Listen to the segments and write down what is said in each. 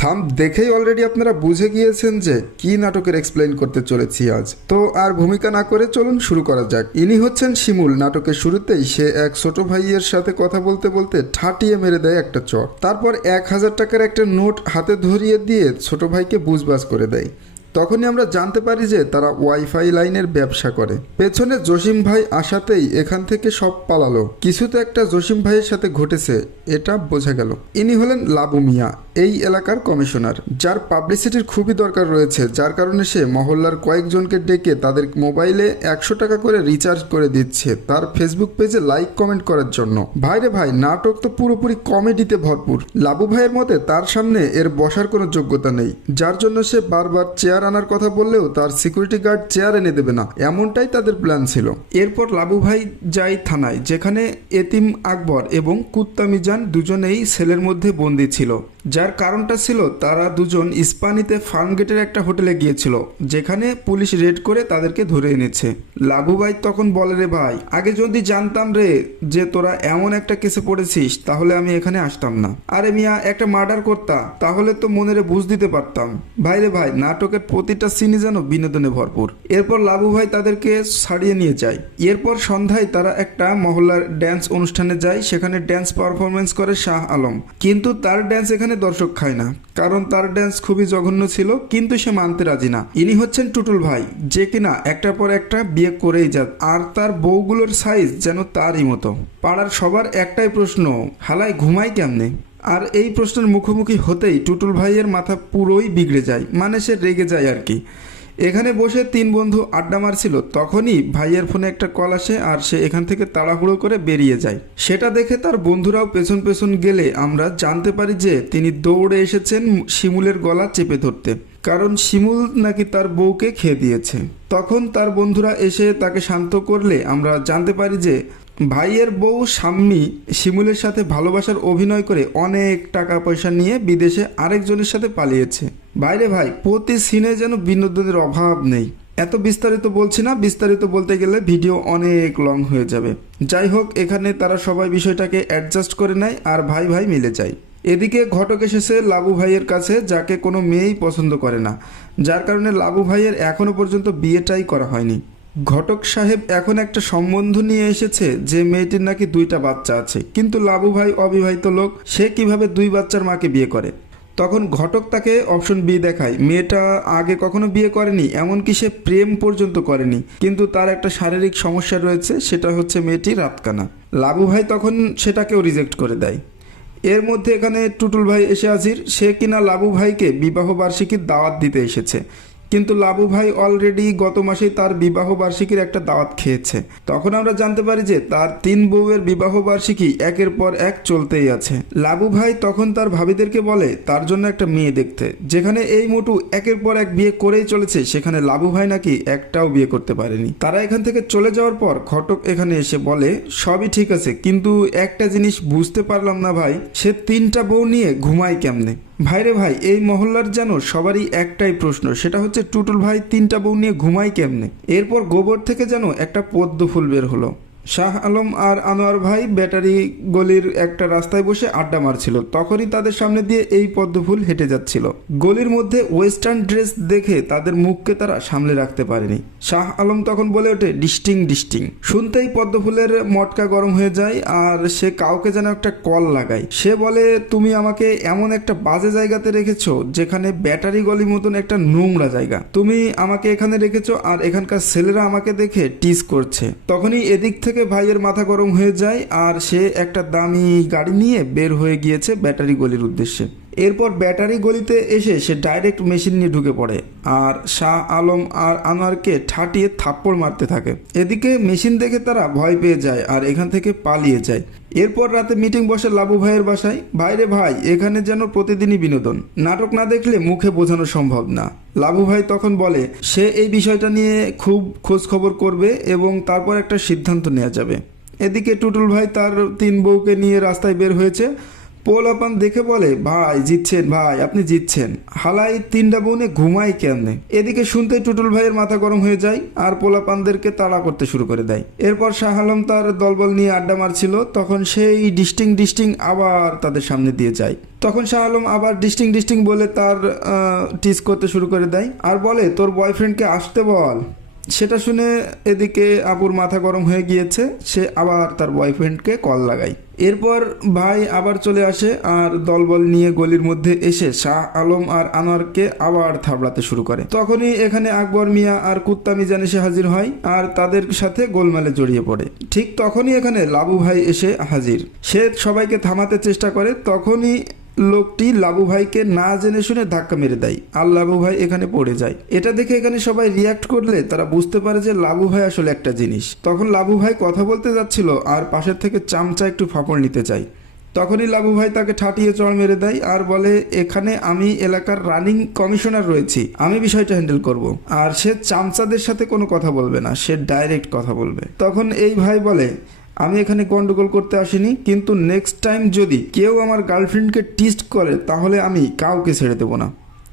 থাম দেখেই অলরেডি আপনারা বুঝে গিয়েছেন যে কি নাটকের এক্সপ্লেইন করতে চলেছি আজ। তো আর ভূমিকা না করে চলুন শুরু করা যাক। ইনি হচ্ছেন শিমুল। নাটকের শুরুতেই সে এক ছোট ভাইয়ের সাথে কথা বলতে বলতে ঠাটিয়ে মেরে দেয় একটা চর। তারপর 1,000 টাকার একটা নোট হাতে ধরিয়ে দিয়ে ছোট ভাইকে বুঝবাজ করে দেয়। তখনই আমরা জানতে পারি যে তারা ওয়াইফাই লাইনের ব্যবসা করে। পেছনে জসিম ভাই আসাতেই এখান থেকে সব পালালো। কিছু তো একটা জসিম ভাইয়ের সাথে ঘটেছে, এটা বোঝা গেল। ইনি হলেন লাবু মিয়া, এই এলাকার কমিশনার, যার পাবলিসিটির খুবই দরকার রয়েছে, যার কারণে সে মহল্লার কয়েকজনকে ডেকে তাদের মোবাইলে 100 টাকা করে রিচার্জ করে দিচ্ছে তার ফেসবুক পেজে লাইক কমেন্ট করার জন্য। ভাইরে ভাই, নাটক তো পুরোপুরি কমেডিতে ভরপুর। লাবু ভাইয়ের মতে তার সামনে এর বসার কোনো যোগ্যতা নেই, যার জন্য সে বারবার চেয়ার আনার কথা বললেও তার সিকিউরিটি গার্ড চেয়ার এনে দেবে না, এমনটাই তাদের প্ল্যান ছিল। এরপর লাবু ভাই যায় থানায়, যেখানে এতিম আকবর এবং কুত্তা মিজান দুজনেই সেলের মধ্যে বন্দী ছিল। যার কারণটা ছিল তারা দুজন ইস্পানিতে ফার্মগেটের একটা হোটেলে গিয়েছিল, যেখানে পুলিশ রেড করে তাদেরকে ধরে এনেছে। লাবু ভাই তখন বলে, রে ভাই, আগে যদি জানতাম রে যে তোরা এমন একটা কেসে পড়েছিস তাহলে আমি এখানে আসতাম না। আরে মিয়া, একটা মার্ডার করতা তাহলে তো মনের বুঝ দিতে পারতাম। ভাইরে ভাই, নাটকের প্রতিটা সিনই যেন বিনোদনে ভরপুর। এরপর লাবু ভাই তাদেরকে ছাড়িয়ে নিয়ে যায়। এরপর সন্ধ্যায় তারা একটা মহল্লার ড্যান্স অনুষ্ঠানে যায়, সেখানে ড্যান্স পারফরমেন্স করে শাহ আলম। কিন্তু তার ড্যান্স এখানে দর্শক খায় না, কারণ তার ড্যান্স খুবই জঘন্য ছিল, কিন্তু সে মানতে রাজি না। ইনি হচ্ছেন টুটুল ভাই, যে কিনা একটার পর একটা বিয়ে করেই যায়, আর তার বউগুলোর সাইজ যেন তারই মতো। পাড়ার সবার একটাই প্রশ্ন, হালায় ঘুমায় কেমনে? আর এই প্রশ্নের মুখোমুখি হতেই টুটুল ভাইয়ের মাথা পুরোই বিগড়ে যায়, মানে সে রেগে যায় আর কি। এখানে বসে 3 বন্ধু আড্ডা মারছিল, তখনই ভাইয়ের ফোনে একটা কল আসে আর সে এখান থেকে তাড়াহুড়ো করে বেরিয়ে যায়। সেটা দেখে তার বন্ধুরাও পেছন পেছন গেলে আমরা জানতে পারি যে তিনি দৌড়ে এসেছেন শিমুলের গলা চেপে ধরতে, কারণ শিমুল নাকি তার বউকে খেয়ে দিয়েছে। তখন তার বন্ধুরা এসে তাকে শান্ত করলে আমরা জানতে পারি যে ভাইয়ের বউ শাম্মী শিমুলের সাথে ভালোবাসার অভিনয় করে অনেক টাকা পয়সা নিয়ে বিদেশে আরেকজনের সাথে পালিয়েছে। বাইরে ভাই, প্রতি সিনে যেন বিনোদনের অভাব নেই। এত বিস্তারিত বলছি না, বিস্তারিত বলতে গেলে ভিডিও অনেক লং হয়ে যাবে। যাই হোক, এখানে তারা সবাই বিষয়টাকে অ্যাডজাস্ট করে নেয় আর ভাই ভাই মিলে যায়। এদিকে ঘটক এসেছে লাবু ভাইয়ের কাছে, যাকে কোনো মেয়েই পছন্দ করে না, যার কারণে লাবু ভাইয়ের এখনো পর্যন্ত বিয়েটাই করা হয়নি। ঘটক সাহেব এখন একটা সম্বন্ধ নিয়ে এসেছে যে মেয়েটির নাকি 2টা বাচ্চা আছে, কিন্তু লাবু ভাই অবিবাহিত লোক, সে কিভাবে 2 বাচ্চার মাকে বিয়ে করে? তখন ঘটক তাকে অপশন বি দেখায়। মেয়েটা আগে কখনো বিয়ে করেনি, এমনকি সে প্রেম পর্যন্ত করেনি, কিন্তু তার একটা শারীরিক সমস্যা রয়েছে, সেটা হচ্ছে মেয়েটি রাতকানা। লাবু ভাই তখন সেটাকেও রিজেক্ট করে দেয়। এর মধ্যে এখানে টুটুল ভাই এসে হাজির। সে কিনা লাবু ভাইকে বিবাহ বার্ষিকীর দাওয়াত দিতে এসেছে, কিন্তু লাবু ভাই অলরেডি গত মাসেই তার বিবাহ বার্ষিকীর একটা দাওয়াত খেয়েছে। তখন আমরা জানতে পারি যে তার 3 বউয়ের বিবাহ বার্ষিকী একের পর এক চলতেই আছে। লাবু ভাই তখন তার ভাবিদেরকে বলে তার জন্য একটা মেয়ে দেখতে, যেখানে এই মোটু একের পর এক বিয়ে করেই চলেছে, সেখানে লাবু ভাই নাকি একটাও বিয়ে করতে পারেনি। তারা এখান থেকে চলে যাওয়ার পর ঘটক এখানে এসে বলে সবই ঠিক আছে, কিন্তু একটা জিনিস বুঝতে পারলাম না ভাই, সে 3টা বউ নিয়ে ঘুমায় কেমনে? ভাইরে ভাই, এই মহল্লার যেন সবারই একটাই প্রশ্ন, সেটা হচ্ছে টুটুল ভাই 3টা বউ নিয়ে ঘুমায় কেমনে? এরপর গোবর থেকে যেন একটা পদ্ম ফুল বের হলো। শাহ আলম আর আনোয়ার ভাই ব্যাটারি গলির একটা রাস্তায় বসে আড্ডা মারছিল, তখনই তাদের সামনে দিয়ে এই পদ্মফুল হেঁটে যাচ্ছিল। গলির মধ্যে ওয়েস্টার্ন ড্রেস দেখে তাদের মুখকে তারা সামলে রাখতে পারেনি। শাহ আলম তখন বলে ওঠে, ডিস্টিং ডিস্টিং। শুনতেই পদ্মফুলের মটকা গরম হয়ে যায় আর সে কাউকে যেন একটা কল লাগায়। সে বলে, তুমি আমাকে এমন একটা বাজে জায়গাতে রেখেছো যেখানে ব্যাটারি গলি মতন একটা নোংরা জায়গা, তুমি আমাকে এখানে রেখেছো আর এখানকার ছেলেরা আমাকে দেখে টিজ করছে। তখনই এদিক থেকে ভাইয়ের মাথা গরম হয়ে যায় আর সে একটা দামি গাড়ি নিয়ে বের হয়ে গিয়েছে ব্যাটারি গলির উদ্দেশ্যে। এরপর ব্যাটারি গলিতে এসে সে ডাইরেক্ট মেশিন নিয়ে ঢুকে পড়ে আর শাহ আলম আর আনোয়ারকে ঠাটিয়ে থাপ্পড় মারতে থাকে। এদিকে মেশিন দেখে তারা ভয় পেয়ে যায় আর এখান থেকে পালিয়ে যায়। এরপর রাতে মিটিং বসে লাবু ভাইয়ের বাসায়। ভাইরে ভাই, এখানে যেন প্রতিদিনই বিনোদন, নাটক না দেখলে মুখে বোঝানো সম্ভব না। লাবু ভাই তখন বলে সে এই বিষয়টা নিয়ে খুব খোঁজ খবর করবে এবং তারপর একটা সিদ্ধান্ত নেওয়া যাবে। এদিকে টুটুল ভাই তার 3 বউকে নিয়ে রাস্তায় বের হয়েছে। পোলাপান দেখে বলে, ভাই জিতছেন, ভাই আপনি জিতছেন। হালাই তিনটা বোনে ঘুমাই কেমনে। এদিকে শুনতেই টুটুল ভাইয়ের মাথা গরম হয়ে যায় আর পোলাপানদেরকে তাড়া করতে শুরু করে দেয়। এরপর শাহ আলম তার দলবল নিয়ে আড্ডা মারছিল, তখন সেই ডিস্টিং আবার তাদের সামনে দিয়ে যায়। তখন শাহ আলম আবার ডিস্টিং বলে তার টিস করতে শুরু করে দেয় আর বলে, তোর বয়ফ্রেন্ডকে আসতে বল। সেটা শুনে এদিকে আপুর মাথা গরম হয়ে গিয়েছে, সে আবার তার বয়ফ্রেন্ডকে কল লাগায়। এরপর ভাই আবার চলে আসে আর দলবল নিয়ে গলির মধ্যে এসে শাহ আলম আর আনোয়ারকে আবার থাবড়াতে শুরু করে। তখনই এখানে আকবর মিয়া আর কুত্তা মিজান এসে হাজির হয় আর তাদের সাথে গোলমালে জড়িয়ে পড়ে। ঠিক তখনই এখানে লাবু ভাই এসে হাজির। সে সবাইকে থামাতে চেষ্টা করে, তখনই লোকটি লাবু ভাইকে না জেনে শুনে ধাক্কা মেরে দেয় আর লাবু ভাই এখানে পড়ে যায়। এটা দেখে এখানে সবাই রিয়াক্ট করলে তারা বুঝতে পারে যে লাবু ভাই আসলে একটা জিনিস। তখন লাবু ভাই কথা বলতে যাচ্ছিল আর পাশের থেকে চামচা একটু ফাপড় নিতে চায়। তখনই লাবু ভাই তাকে ঠাটিয়ে চড় মেরে দেয় আর বলে, এখানে আমি এলাকার রানিং কমিশনার রয়েছি, আমি বিষয়টা হ্যান্ডেল করব। আর সে চামচাদের সাথে কোনো কথা বলবে না, সে ডাইরেক্ট কথা বলবে। তখন এই ভাই বলে, আমি এখানে গন্ডগোল করতে আসিনি, কিন্তু নেক্সট টাইম যদি কেউ আমার গার্লফ্রেন্ডকে টিস্ট করে তাহলে আমি কাউকে ছেড়ে দেবো না।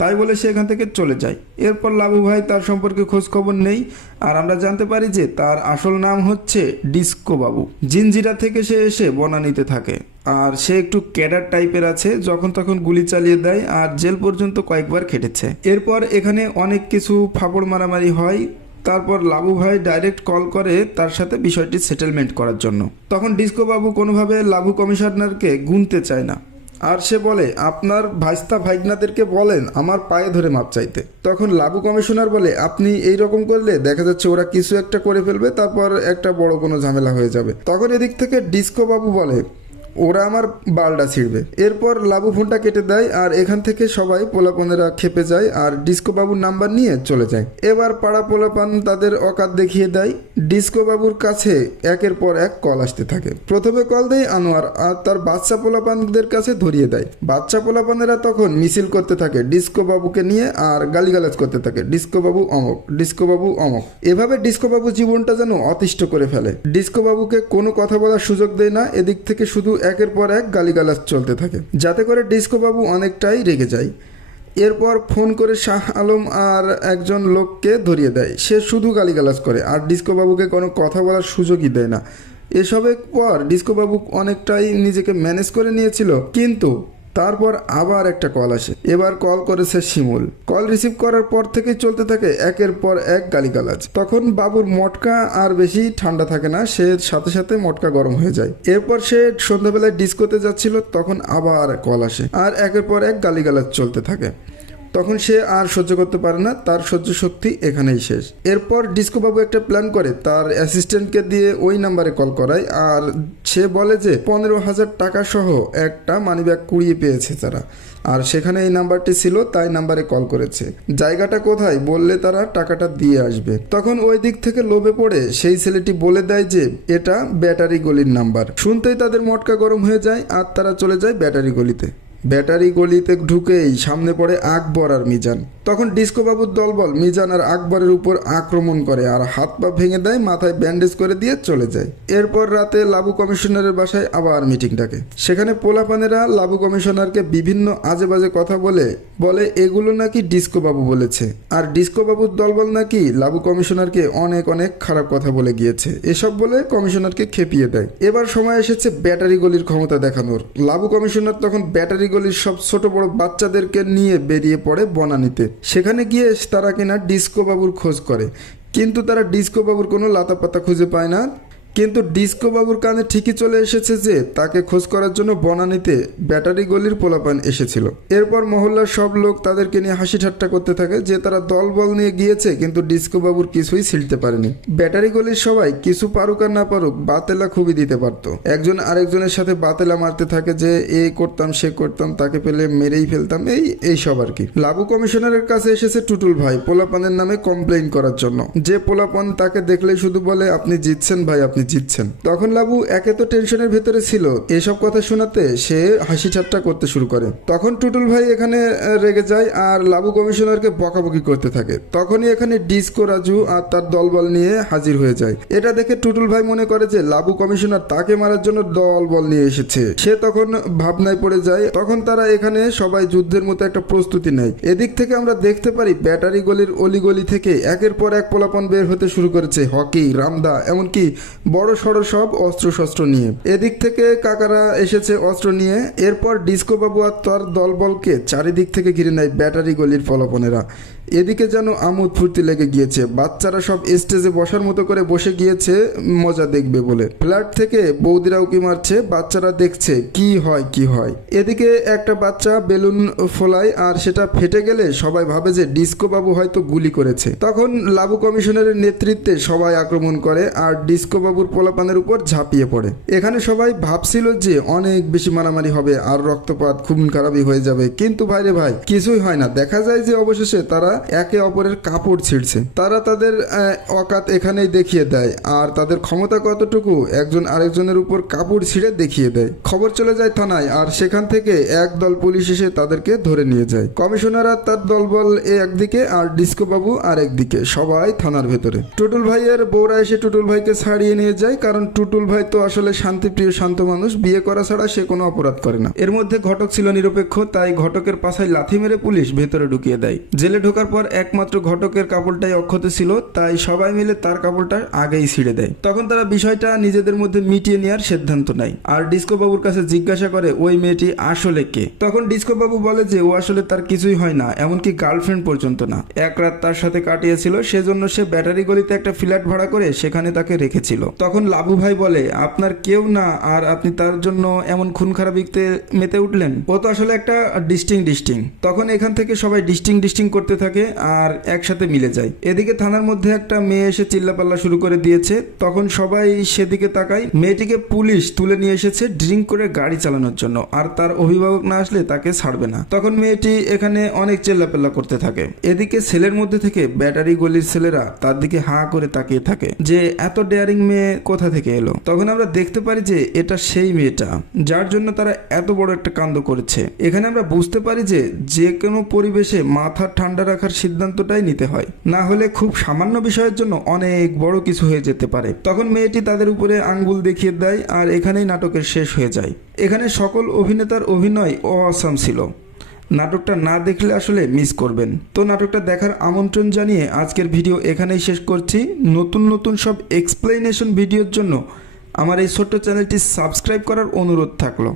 তাই বলে সে এখান থেকে চলে যায়। এরপর লাবু ভাই তার সম্পর্কে খোঁজ খবর নেই আর আমরা জানতে পারি যে তার আসল নাম হচ্ছে ডিস্কো বাবু। জিনজিরা থেকে সে এসে বনানীতে থাকে আর সে একটু ক্যাডার টাইপের আছে, যখন তখন গুলি চালিয়ে দেয় আর জেল পর্যন্ত কয়েকবার খেটেছে। এরপর এখানে অনেক কিছু ফাপড় মারামারি হয়। তারপর লাবু ভাই ডাইরেক্ট কল করে তার সাথে বিষয়টি সেটেলমেন্ট করার জন্য। তখন ডিস্কো বাবু কোনোভাবে লাবু কমিশনারকে গুনতে চায় না আর সে বলে, আপনার ভাইস্তা ভাইগনাদেরকে বলেন আমার পায়ে ধরে মাপ চাইতে। তখন লাবু কমিশনার বলে, আপনি এই রকম করলে দেখা যাচ্ছে ওরা কিছু একটা করে ফেলবে, তারপর একটা বড় কোনো ঝামেলা হয়ে যাবে। তখন এদিক থেকে ডিস্কো বাবু বলে, ওরা আমার বালটা ছিঁড়বে। এরপর লাবু ফোনটা কেটে দেয় আর এখান থেকে সবাই পোলাপানেরা খেপে যায় আর ডিস্কো বাবুর নাম্বার নিয়ে চলে যায়। এবার পাড়া পোলাপান তাদের অকাত দেখিয়ে দেয়। ডিস্কো বাবুর কাছে একের পর এক কল আসতে থাকে। প্রথমে কল দেয় আনোয়ার আর তার বাচ্চা পোলাপানদের কাছে ধরিয়ে দেয়। বাচ্চা পোলাপানেরা তখন মিছিল করতে থাকে ডিস্কো বাবুকে নিয়ে আর গালিগালাজ করতে থাকে, ডিস্কো বাবু অমক, ডিস্কো বাবু অমক। এভাবে ডিস্কো বাবু জীবনটা যেন অতিষ্ঠ করে ফেলে। ডিস্কো বাবুকে কোনো কথা বলার সুযোগ দেয় না, এদিক থেকে শুধু একের পর এক গালিগালাজ চলতে থাকে, যাতে করে ডিস্কো বাবু অনেকটাই রেগে যায়। এরপর ফোন করে শাহ আলম আর একজন লোককে ধরিয়ে দেয়, সে শুধু গালিগালাজ করে আর ডিস্কো বাবুকে কোনো কথা বলার সুযোগই দেয় না। এসবের পর ডিস্কো বাবু অনেকটাই নিজেকে ম্যানেজ করে নিয়েছিল, কিন্তু তারপর আবার একটা কল আসে। এবার কল করেছে শিমুল। কল রিসিভ করার পর থেকেই চলতে থাকে একের পর এক গালিগালাজ। তখন বাবুর মটকা আর বেশি ঠান্ডা থাকে না, সে সাথে সাথে মটকা গরম হয়ে যায়। এরপর সে সন্ধ্যাবেলায় ডিস্কোতে যাচ্ছিল, তখন আবার কল আসে আর একের পর এক গালিগালাজ চলতে থাকে। তখন সে আর সহ্য করতে পারে না, তার সহ্য শক্তি এখানেই শেষ। এরপর ডিস্কো বাবু একটা প্ল্যান করে তার অ্যাসিস্ট্যান্টকে দিয়ে ওই নাম্বারে কল করায় আর সে বলে যে 15,000 টাকা সহ একটা মানিব্যাগ কুড়িয়ে পেয়েছে তারা, আর সেখানে এই নাম্বারটি ছিল, তাই নাম্বারে কল করেছে। জায়গাটা কোথায় বললে তারা টাকাটা দিয়ে আসবে। তখন ওই দিক থেকে লোভে পড়ে সেই ছেলেটি বলে দেয় যে এটা ব্যাটারি গলির নাম্বার। শুনতেই তাদের মটকা গরম হয়ে যায় আর তারা চলে যায় ব্যাটারি গলিতে। ব্যাটারি গলিতে ঢুকেই সামনে পড়ে আকবর আর মিজান। তখন ডিস্কো বাবুর দলবল মিজান আর আকবরের উপর আক্রমণ করে আর হাত পা ভেঙে দেয়, মাথায় ব্যান্ডেজ করে দিয়ে চলে যায়। এরপর রাতে লাবু কমিশনারের বাসায় আবার মিটিং ডাকে। সেখানে পোলাপানেরা লাবু কমিশনারকে বিভিন্ন আজে বাজে কথা বলে এগুলো নাকি ডিস্কো বাবু বলেছে, আর ডিস্কো বাবুর দলবল নাকি লাবু কমিশনারকে অনেক অনেক খারাপ কথা বলে গিয়েছে। এসব বলে কমিশনারকে খেপিয়ে দেয়। এবার সময় এসেছে ব্যাটারি গলির ক্ষমতা দেখানোর। লাবু কমিশনার তখন ব্যাটারি গলির সব ছোট বড় বাচ্চাদেরকে নিয়ে বেরিয়ে পড়ে বনানীতে। সেখানে গিয়ে তারা কিনা ডিস্কো বাবুর খোঁজ করে, কিন্তু তারা ডিস্কো বাবুর কোনো লাতাপাতা খুঁজে পায় না। কিন্তু ডিস্কো বাবুর কানে ঠিকই চলে এসেছে যে তাকে খোঁজ করার জন্য বনানীতে ব্যাটারি গলির পোলাপান এসেছিল। এরপর মহল্লার সব লোক তাদেরকে নিয়ে হাসি ঠাট্টা করতে থাকে যে তারা দলবল নিয়ে গিয়েছে, কিন্তু ডিস্কো বাবুর কিছুই ছিলতে পারেনি। ব্যাটারি গলির সবাই কিছু পারুক আর না পারুক বাতেলা খুবই দিতে পারতো। একজন আরেকজনের সাথে বাতেলা মারতে থাকে যে এ করতাম সে করতাম, তাকে পেলে মেরেই ফেলতাম, এই সব আর কি। লাবু কমিশনারের কাছে এসেছে টুটুল ভাই পোলাপানের নামে কমপ্লেইন করার জন্য। যে পোলাপান তাকে দেখলেই শুধু বলে আপনি জিতছেন ভাই, আপনি জিতছেন। তখন লাবু একে তো টেনশনের ভেতরে ছিল, এসব কথা শোনাতে সে হাসি ঠাট্টা করতে শুরু করে। তখন টুটুল ভাই এখানে রেগে যায় আর লাবু কমিশনারকে বকাবকি করতে থাকে। তখনই এখানে ডিস্কো রাজু আর তার দলবল নিয়ে হাজির হয়ে যায়। এটা দেখে টুটুল ভাই মনে করে যে লাবু কমিশনার তাকে মারার জন্য দলবল নিয়ে এসেছে। সে তখন ভাবনায় পড়ে যায়। তখন তারা এখানে সবাই যুদ্ধের মতো একটা প্রস্তুতি নেয়। এদিক থেকে আমরা দেখতে পারি ব্যাটারি গলির অলিগলি থেকে একের পর এক পোলাপন বের হতে শুরু করেছে, হকি, রামদা, এমনকি বড় সড়ো সব অস্ত্র নিয়ে। এদিক থেকে কাকারা এসেছে অস্ত্র নিয়ে। এরপর ডিস্কো বাবু আর তার দলবলকে চারিদিক থেকে ঘিরে নেয় ব্যাটারি গলির পোলাপনেরা। এদিকে যেন আমোদ ফুর্তি লেগে গিয়েছে। বাচ্চারা সব স্টেজে বসার মতো করে বসে গিয়েছে মজা দেখবে বলে। ফ্ল্যাট থেকে বৌদিরা উকি মারছে, বাচ্চারা দেখছে কি হয়। এদিকে একটা বাচ্চা বেলুন ফোলায় আর সেটা ফেটে গেলে সবাই ভাবে যে ডিস্কো বাবু হয়তো গুলি করেছে। তখন লাবু কমিশনারের নেতৃত্বে সবাই আক্রমণ করে আর ডিস্কো বাবুর পোলাপানের উপর ঝাঁপিয়ে পড়ে। এখানে সবাই ভাবছিল যে অনেক বেশি মারামারি হবে আর রক্তপাত, খুন খারাপি হয়ে যাবে, কিন্তু ভাইরে ভাই কিছুই হয় না। দেখা যায় যে অবশেষে তারা একে অপরের কাপড় ছিঁড়ছে। তারা তাদের অকাত এখানেই দেখিয়ে দেয় আর তাদের ক্ষমতা কতটুকু একজন আরেকজনের উপর কাপড় ছিঁড়ে দেখিয়ে দেয়। খবর চলে যায় থানায় আর সেখান থেকে একদল পুলিশ এসে তাদেরকে ধরে নিয়ে যায়। কমিশনার আর তার দলবল একদিকে আর ডিস্কো বাবু আর একদিকে, সবাই থানার ভেতরে। টুটুল ভাইয়ের বউরা এসে টুটুল ভাইকে ছাড়িয়ে নিয়ে যায়, কারণ টুটুল ভাই তো আসলে শান্তিপ্রিয় শান্ত মানুষ, বিয়ে করা ছাড়া সে কোনো অপরাধ করে না। এর মধ্যে ঘটক ছিল নিরপেক্ষ, তাই ঘটকের পাছায় লাথি মেরে পুলিশ ভেতরে ঢুকিয়ে দেয়। জেলে ঢোকার পর একমাত্র ঘটকের কাপড়টাই অক্ষত ছিল, তাই সবাই মিলে তার কাপড়টা আগেই ছিঁড়ে দেয়। তখন তারা বিষয়টা নিজেদের মধ্যে মিটিয়ে নেওয়ার সিদ্ধান্ত নেয় আর ডিস্কো বাবুর কাছে জিজ্ঞাসা করে ওই মেয়েটি আসলে কে। তখন ডিস্কো বাবু বলে যে ও আসলে তার কিছুই হয় না, এমনকি গার্লফ্রেন্ড পর্যন্ত না। এক রাত তার সাথে কাটিয়েছিল, সেজন্য সে ব্যাটারি গলিতে একটা ফ্ল্যাট ভাড়া করে সেখানে তাকে রেখেছিল। তখন লাবু ভাই বলে আপনার কেউ না আর আপনি তার জন্য এমন খুন খারাপিতে মেতে উঠলেন, ও তো আসলে একটা ডিস্টিং। তখন এখান থেকে সবাই ডিস্টিং করতে থাকে আর একসাথে মিলে যায়। এদিকে থানার মধ্যে একটা মেয়ে এসে চিল্লাপাল্লা শুরু করে দিয়েছে। তখন সবাই সেদিকে তাকায়। মেয়েটিকে পুলিশ তুলে নিয়ে এসেছে ড্রিঙ্ক করে গাড়ি চালানোর জন্য, আর তার অভিভাবক না আসলে তাকে ছাড়বে না। তখন মেয়েটি এখানে অনেক চিল্লাপাল্লা করতে থাকে। এদিকে ছেলের মধ্যে থেকে ব্যাটারি গলির ছেলেরা তার দিকে হাঁ করে তাকিয়ে থাকে যে এত ডেয়ারিং মেয়ে কোথা থেকে এলো। তখন আমরা দেখতে পারি যে এটা সেই মেয়েটা যার জন্য তারা এত বড় একটা কাণ্ড করেছে। এখানে আমরা বুঝতে পারি যে কোনো পরিবেশে মাথা ঠান্ডা রাখার সিদ্ধান্তটাই নিতে হয়, না হলে খুব সামান্য বিষয়ের জন্য অনেক বড় কিছু হয়ে যেতে পারে। তখন মেয়েটি তাদের উপরে আঙ্গুল দেখিয়ে দেয় আর এখানেই নাটকের শেষ হয়ে যায়। এখানে সকল অভিনেতার অভিনয় অসাম ছিল। নাটকটা না দেখলে আসলে মিস করবেন। তো নাটকটা দেখার আমন্ত্রণ জানিয়ে আজকের ভিডিও এখানেই শেষ করছি। নতুন সব এক্সপ্লেনেশন ভিডিওর জন্য আমার এই ছোট্ট চ্যানেলটি সাবস্ক্রাইব করার অনুরোধ থাকলো।